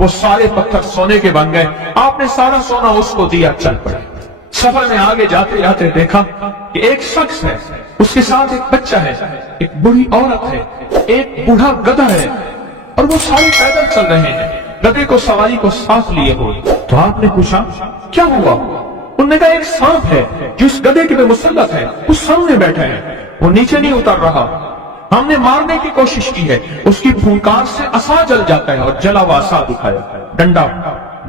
وہ سارے پتھر سونے کے بن گئے. آپ نے سارا سونا اس کو دیا, چل پڑے. سفر میں آگے جاتے جاتے دیکھا کہ ایک شخص ہے, اس کے ساتھ ایک بچہ ہے, ایک بوڑھی عورت ہے, ایک بوڑھا گدھا ہے, اور وہ سارے پیدل چل رہے ہیں, گدھے کو سواری کو ساتھ لیے ہوئے. تو آپ نے پوچھا کیا ہوا؟ انہوں نے کہا ایک سانپ ہے جو اس گدھے کے پہ مسلط ہے, اس سامنے بیٹھا ہے, وہ نیچے نہیں اتر رہا. ہم نے مارنے کی کوشش کی ہے, اس کی پھونکار سے عصا جل جاتا ہے, اور جلا ہوا عصا دکھایا, ڈنڈا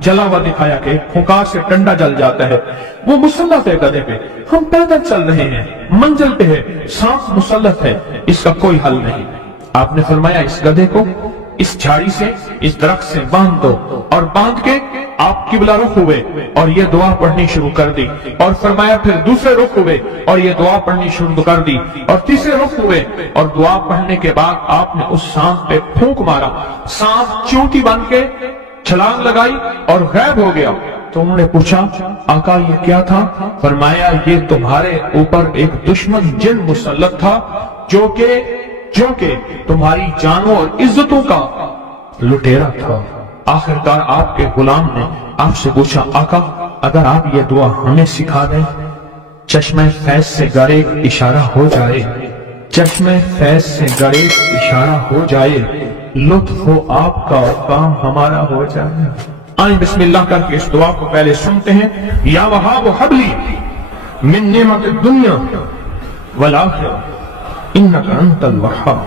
جلا ہوا دکھایا کہ پھونکار سے ڈنڈا جل جاتا ہے. وہ مسلط ہے گدھے پہ, ہم پیدل چل رہے ہیں, منزل پہ ہے, سانپ مسلط ہے, اس کا کوئی حل نہیں. آپ نے فرمایا اس گدھے کو اس جھاڑی سے, اس درخت سے باندھ دو, اور باندھ کے آپ قبلہ رخ ہوئے اور یہ دعا پڑھنی شروع کر دی. اور فرمایا پھر دوسرے رخ ہوئے اور یہ دعا پڑھنی شروع کر دی, اور تیسرے رخ ہوئے اور دعا پڑھنے کے بعد آپ نے اس سانپ پہ پھونک مارا. سانپ چونٹی بن کے چھلانگ لگائی اور غائب ہو گیا. تو انہوں نے پوچھا آقا یہ کیا تھا؟ فرمایا یہ تمہارے اوپر ایک دشمن جن مسلط تھا جو کہ تمہاری جانوں اور عزتوں کا لٹیرا تھا. آخرکار آپ کے غلام نے آپ سے پوچھا آقا اگر آپ یہ دعا ہمیں سکھا دیں, چشمہ فیض سے گڑے اشارہ ہو جائے, چشمہ فیض سے گڑے اشارہ ہو جائے, لطف ہو آپ کا اور کام ہمارا ہو جائے. آئیں بسم اللہ کر کے اس دعا کو پہلے سنتے ہیں. یا وہاب حبلی من نعمت الدنیا والآخرہ انک انت الوہاب.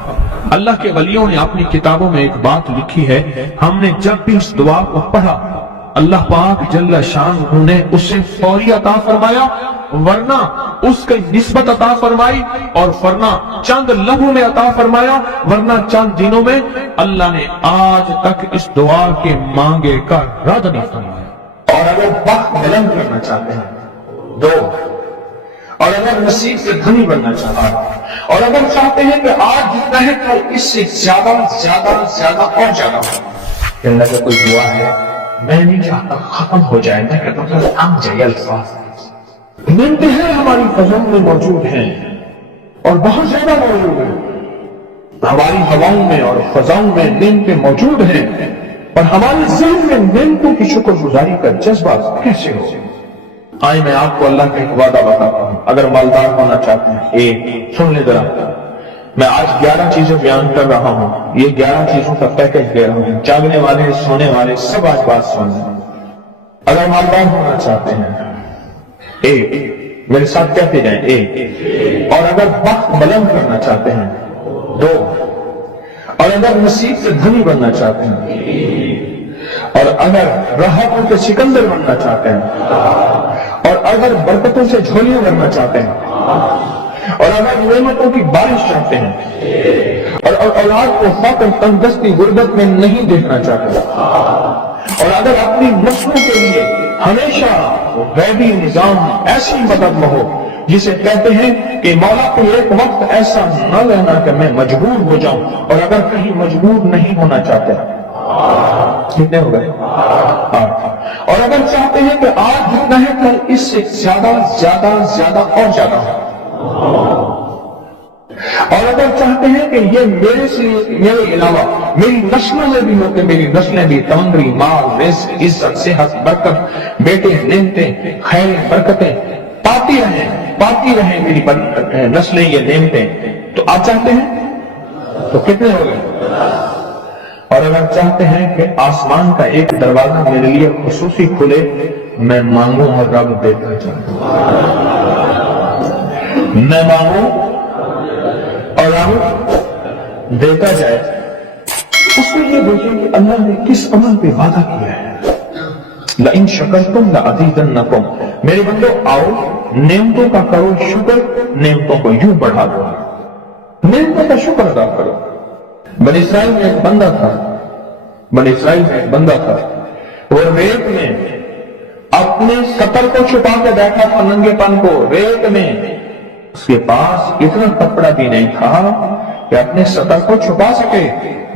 اللہ کے ولیوں نے اپنی کتابوں میں ایک بات لکھی ہے, ہم نے جب بھی اس دعا کو پڑھا اللہ پاک جل شانہ نے اسے فوری عطا فرمایا, ورنہ اس کی نسبت عطا فرمائی, اور ورنہ چند لمحوں میں عطا فرمایا, ورنہ چند دنوں میں. اللہ نے آج تک اس دعا کے مانگے کا رد نہیں فرمایا. اور اگر وقت بلند کرنا چاہتے ہیں دو, اور اگر نصیب سے دھنی بننا چاہتے ہیں, اور اگر چاہتے ہیں کہ آج جتنا ہے کل اس سے زیادہ زیادہ زیادہ اور زیادہ ہو. کہ اللہ کا کوئی دعا ہے, میں نہیں چاہتا ختم ہو جائے, میں کہتا ہوں ہم جائے الفاظ نعمتیں ہیں ہماری فضاؤں میں موجود ہیں اور بہت زیادہ موجود ہیں. ہماری ہواؤں میں اور فضاؤں میں نعمتیں موجود ہیں, اور ہمارے ذہن میں نعمتوں کی شکر گزاری کا جذبہ کیسے ہو. آئے میں آپ کو اللہ کا ایک وعدہ بتاتا ہوں. اگر مالدار ہونا چاہتے ہیں, ایک سن لے ذرا, میں آج 11 چیزیں بیان کر رہا ہوں, یہ 11 چیزوں کا پیکج دے رہا ہوں. جاگنے والے سونے والے سب آج بات سن لیں. اگر مالدار ہونا چاہتے ہیں, ایک, میرے ساتھ کہتے جائیں, ایک. اور اگر وقت بلند کرنا چاہتے ہیں, دو. اور اگر نصیب سے دھنی بننا چاہتے ہیں, اور اگر راحتوں کے سکندر بننا چاہتے ہیں, اور اگر برکتوں سے جھولیاں بننا چاہتے ہیں, اور اگر نعمتوں کی بارش چاہتے ہیں, اور اولاد کو فقر تنگستی غربت میں نہیں دیکھنا چاہتے, اور اگر اپنی نسلوں کے لیے ہمیشہ غیبی نظام ایسی مدد میں ہو جسے کہتے ہیں کہ مولا کو ایک وقت ایسا نہ لینا کہ میں مجبور ہو جاؤں, اور اگر کہیں مجبور نہیں ہونا چاہتے, کتنے ہو گئے؟ 8. اور اگر چاہتے ہیں کہ آج جتنا ہے کل اس سے زیادہ زیادہ زیادہ اور زیادہ ہو, اور اگر چاہتے ہیں کہ یہ میرے علاوہ میری نسلوں میں بھی ہو, کہ میری نسلیں بھی تمنگری, مال, رزق, عزت, صحت, برکت, بیٹے, نعمتیں, خیر, برکتیں پاتی رہیں میری نسلیں یہ نعمتیں, تو آپ چاہتے ہیں تو کتنے ہو گئے؟ اور اگر چاہتے ہیں کہ آسمان کا ایک دروازہ میرے لیے خصوصی کھلے, میں مانگوں اور رب دیتا جاؤں, میں مانگوں اور رب دیتا جائے. اس میں یہ دیکھیں کہ اللہ نے کس عمل پہ وعدہ کیا ہے. لئن شکرتم لازیدنکم, میرے بندو آؤ نعمتوں کا کرو شکر, نعمتوں کو یوں بڑھا دو, نعمتوں کا شکر ادا کرو. بنی اسرائیل میں ایک بندہ تھا, وہ ریت میں اپنے سطر کو چھپا کے بیٹھا تھا, ننگے پن کو ریت میں. اس کے پاس اتنا کپڑا بھی نہیں تھا کہ اپنے سطر کو چھپا سکے.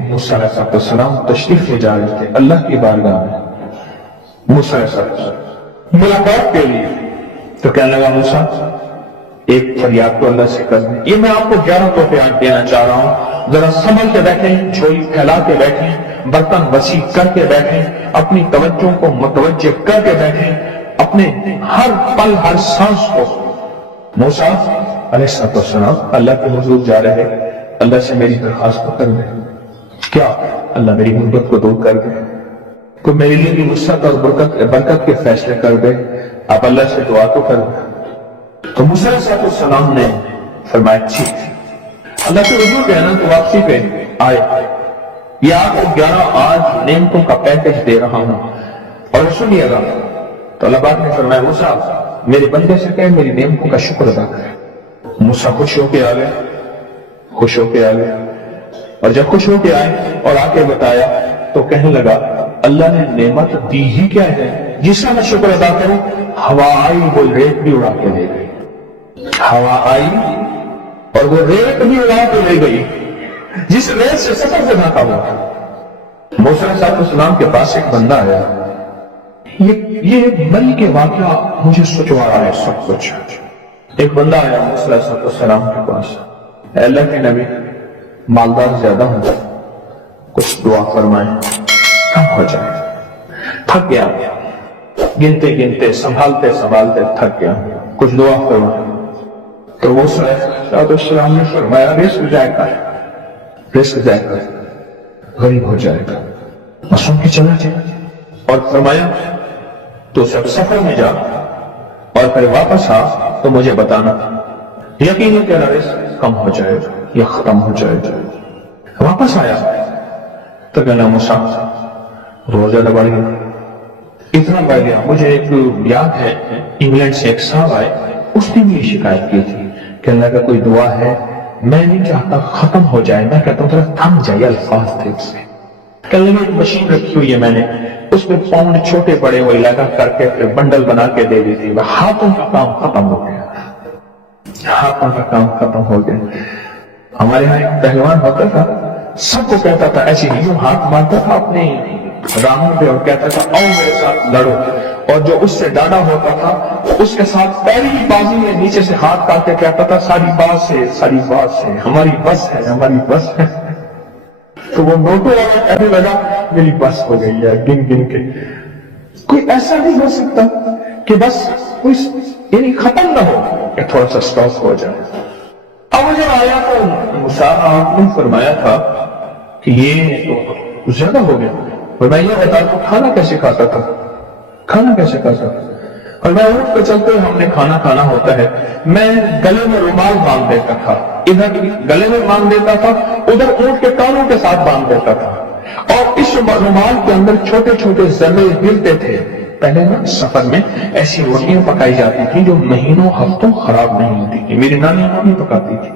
موسیٰ علیہ السلام تشریف لے جا رہے تھے اللہ کی بارگاہ میں, موسیٰ علیہ السلام ملاقات کے لیے. تو کہنے لگا موسیٰ ایک فریاد کو اللہ سے کر دیں. یہ میں آپ کو 11 تحفے دینا چاہ رہا ہوں, ذرا سنبھل کے بیٹھیں, جھولی پھیلا کے بیٹھیں, برتن وسیع کر کے بیٹھیں، اپنی توجہ کو متوجہ کر کے بیٹھیں، اپنے ہر پل ہر سانس کو۔ موسیٰ علیہ السلام اللہ کے حضور جا رہے، اللہ سے میری درخواست کر دے، کیا اللہ میری غربت کو دور کر دے، کوئی میرے لیے بھی وسعت اور برکت کے فیصلے کر دے، آپ اللہ سے دعا تو کر دیں۔ تو موسیٰ علیہ السلام نے فرمایا ٹھیک، اللہ کے حضور کہنا تو واپسی پہ آئے، یہ آپ کو 11 آج نعمتوں کا پیکج دے رہا ہوں اور سنیے گا۔ تو اللہ پاک نے فرمایا موسیٰ میرے بندے سے کہے میری نعمتوں کا شکر ادا کرے۔ موسیٰ خوش ہو کے آ گئے، خوش ہو کے آ گئے، اور جب خوش ہو کے آئے اور آ کے بتایا تو کہنے لگا اللہ نے نعمت دی ہی کیا ہے جس کا میں شکر ادا کروں؟ ہوا آئی وہ ریت بھی اڑا کے لے گئی، ہوا آئی اور وہ ریت بھی اڑا کے لے گئی جس ریت سے سفر سے ڈھکا ہوا تھا۔ موسیٰ علیہ السلام کے پاس ایک بندہ آیا، یہ مری کے واقعہ مجھے سوچوا رہا ہے سب کچھ۔ ایک بندہ آیا موسیٰ علیہ السلام کے پاس، اے اللہ کے نبی مالدار زیادہ ہوں، کچھ دعا فرمائیں کم ہو جائے، تھک گیا، گنتے گنتے سنبھالتے سنبھالتے تھک گیا، کچھ دعا فرمائیں۔ تو موسیٰ علیہ السلام نے فرمایا رزق جائے گا، رزق جائے گا، غریب ہو جائے گا، مسلم کی چلا جائے، اور فرمایا تو سب سفر میں جا اور پھر واپس آ تو مجھے بتانا، یقیناً تیرا رزق کم ہو جائے گا یا ختم ہو جائے گا۔ واپس آیا تو کہنا موسیٰ روز زیادہ بڑھ گیا، اتنا بڑھ گیا، مجھے ایک یاد ہے انگلینڈ سے ایک صاحب آئے، اس نے بھی یہ شکایت کی تھی کہ اللہ کا کوئی دعا ہے، میں نہیں چاہتا ختم ہو جائے، میں کہتا ہوں ذرا تھم جائے، الفاظ تھے اس سے۔ کہنے لگا ایک مشین رکھی ہوئی ہے میں نے، اس میں پاؤنڈ چھوٹے بڑے ہوئے لگا کر کے پھر بنڈل بنا کے دے دی تھی، ہاتھوں کا کام ختم ہو گیا، ہاتھوں کا کام ختم ہو گیا۔ ہمارے یہاں ایک پہلوان ہوتا تھا، سب کو کہتا تھا ایسے ہی یوں ہاتھ مارتا تھا اپنے راموں پہ اور کہتا تھا آؤ میرے ساتھ لڑو، اور جو اس سے ڈاڈا ہوتا تھا اس کے ساتھ پہلی بازی میں نیچے سے ہاتھ کاٹ کے کہتا تھا ساری بات سے ہماری بس ہے، ہماری بس ہے۔ تو وہ نوٹوں والا کہنے لگا میری بس ہو گئی ہے گن گن کے۔ کوئی ایسا نہیں ہو سکتا کہ بس کوئی یعنی ختم نہ ہو کہ تھوڑا سا سٹاپ ہو جائے۔ اب مجھے آیا تو موسیٰ آپ نے فرمایا تھا کہ یہ تو زیادہ ہو گیا، اور میں یہ بتا تو کھانا کیسے کھاتا تھا، کھانا کیسے کھاتا تھا؟ اور میں اونٹ پہ چلتے ہم نے کھانا کھانا ہوتا ہے، میں گلے میں رومال باندھ دیتا تھا، ادھر گلے میں باندھ دیتا تھا، ادھر اونٹ کے کانوں کے ساتھ باندھ دیتا تھا، اور اس رومال کے اندر چھوٹے چھوٹے ذرے گرتے تھے۔ پہلے نا سفر میں ایسی روٹیاں پکائی جاتی تھی جو مہینوں ہفتوں خراب نہیں ہوتی تھی، میری نانی بھی پکاتی تھی،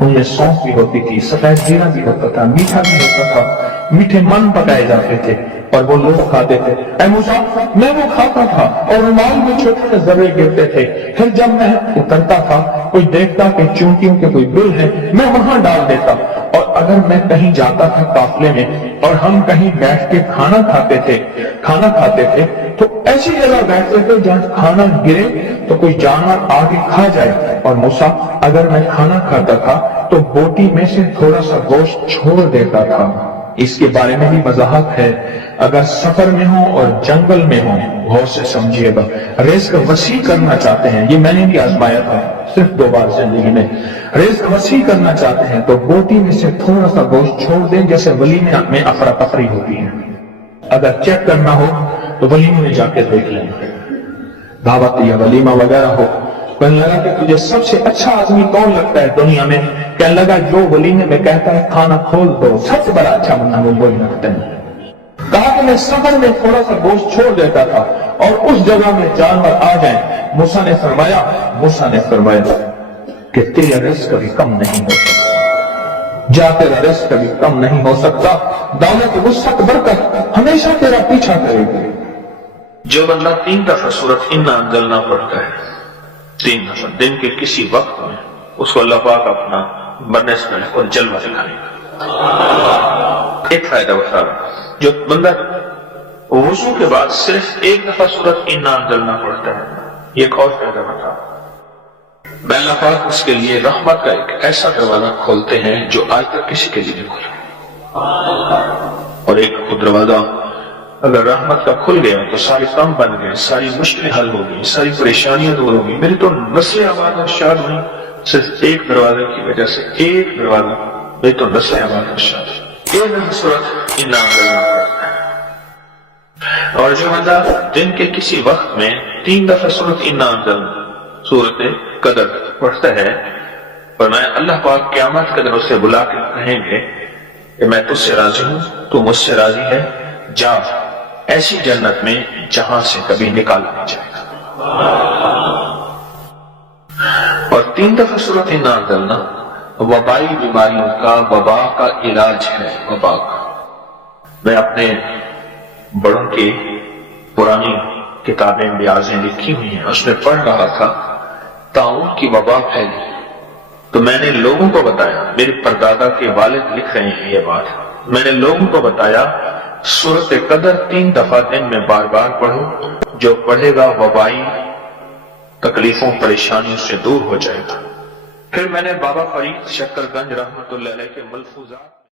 ان میں سونف بھی ہوتی تھی، سفید زیرہ بھی ہوتا تھا، میٹھا بھی ہوتا تھا، میٹھے من پکائے جاتے تھے اور وہ لوگ کھاتے تھے۔ اے موسیٰ میں وہ کھاتا تھا اور رومال میں چھوٹے چھوٹے ذرے گرتے تھے، پھر جب میں اترتا تھا کوئی دیکھتا کہ چونٹیوں کے کوئی بل ہے میں وہاں ڈال دیتا، اور اگر میں کہیں جاتا تھا قافلے میں اور ہم کہیں بیٹھ کے کھانا کھاتے تھے تو ایسی جگہ بیٹھتے تھے جہاں کھانا گرے تو کوئی جانور آگے کھا جائے، اور موسیٰ اگر میں کھانا کھاتا تھا تو بوٹی میں سے تھوڑا سا گوشت چھوڑ دیتا تھا۔ اس کے بارے میں بھی وضاحت ہے، اگر سفر میں ہوں اور جنگل میں ہوں غور سے سمجھیے گا، رزق وسیع کرنا چاہتے ہیں، یہ میں نے بھی آزمایا تھا صرف 2 بار زندگی میں، رزق وسیع کرنا چاہتے ہیں تو بوٹی میں سے تھوڑا سا گوشت چھوڑ دیں، جیسے ولیمے میں افراتفری ہوتی ہے، اگر چیک کرنا ہو تو ولیمے میں جا کے دیکھ لیں، دعوت یا ولیمہ وغیرہ ہو، کہنے لگا کہ تجھے سب سے اچھا آدمی کون لگتا ہے دنیا میں؟ کہنے لگا جو ولیمے میں کہتا ہے کھانا کھول دو، سب سے بڑا اچھا بندہ وہ وہی لگتا ہے۔ کہا کہ میں سفر میں تھوڑا سا گوشت چھوڑ دیتا تھا اور اس جگہ میں جانور آ جائیں، موسیٰ نے فرمایا کہ تیرا رزق کبھی کم نہیں ہو سکتا، جا تیرا رزق کبھی کم نہیں ہو سکتا، دولت وسعت برکت ہمیشہ تیرا پیچھا کرے گی۔ جو بندہ 3 دفعہ سورۃ انا انزلنا پڑھتا ہے، 3 دفعہ دن کے کسی وقت میں، اس کو اللہ پاک اپنا بنسبت اور جلوہ دکھائے گا۔ ایک فائدہ بتا رہا، جو بندہ وضو کے بعد صرف 1 دفعہ سورۃ انا انزلنا پڑھتا ہے، یہ ایک اور فائدہ بتا رہا، اللہ پاک اس کے لیے رحمت کا ایک ایسا دروازہ کھولتے ہیں جو آج تک کسی کے لیے نہیں کھولا۔ اور ایک دروازہ اگر رحمت کا کھل گیا تو سارے کام بن گئے، ساری مشکلیں حل ہو گئی، ساری پریشانیاں دور ہو گئی. میری تو نسلیں آباد شاد ہوئی صرف ایک دروازے کی وجہ سے. ایک دروازہ، میری تو نسلیں آباد شاد ہوئی. ایک صورت انعام کرتا ہے. اور جو بندہ دن کے کسی وقت میں 3 دفعہ صورت انعام صورت قدر پڑھتا ہے، فرمایا اللہ پاک قیامت کے دن اسے بلا کے کہیں گے کہ میں تجھ سے راضی ہوں، تو مجھ سے راضی ہے، جا ایسی جنت میں جہاں سے کبھی نکالا نہیں جائے گا. اور 3 دفعہ صورت انعام ڈالنا وبائی بیماریوں کا، وبا کا علاج ہے. وبا کا میں اپنے بڑوں کی پرانی کتابیں بیازیں لکھی ہوئی ہیں، اس میں پڑھ رہا تھا طاعون کی وبا پھیلی تو میں نے لوگوں کو بتایا، میرے پردادا کے والد لکھ رہے ہیں یہ بات، میں نے لوگوں کو بتایا سورت قدر 3 دفعہ دن میں بار بار پڑھو، جو پڑھے گا وبائی تکلیفوں پریشانیوں سے دور ہو جائے گا. پھر میں نے بابا فرید شکر گنج رحمت اللہ علیہ کے ملفوظات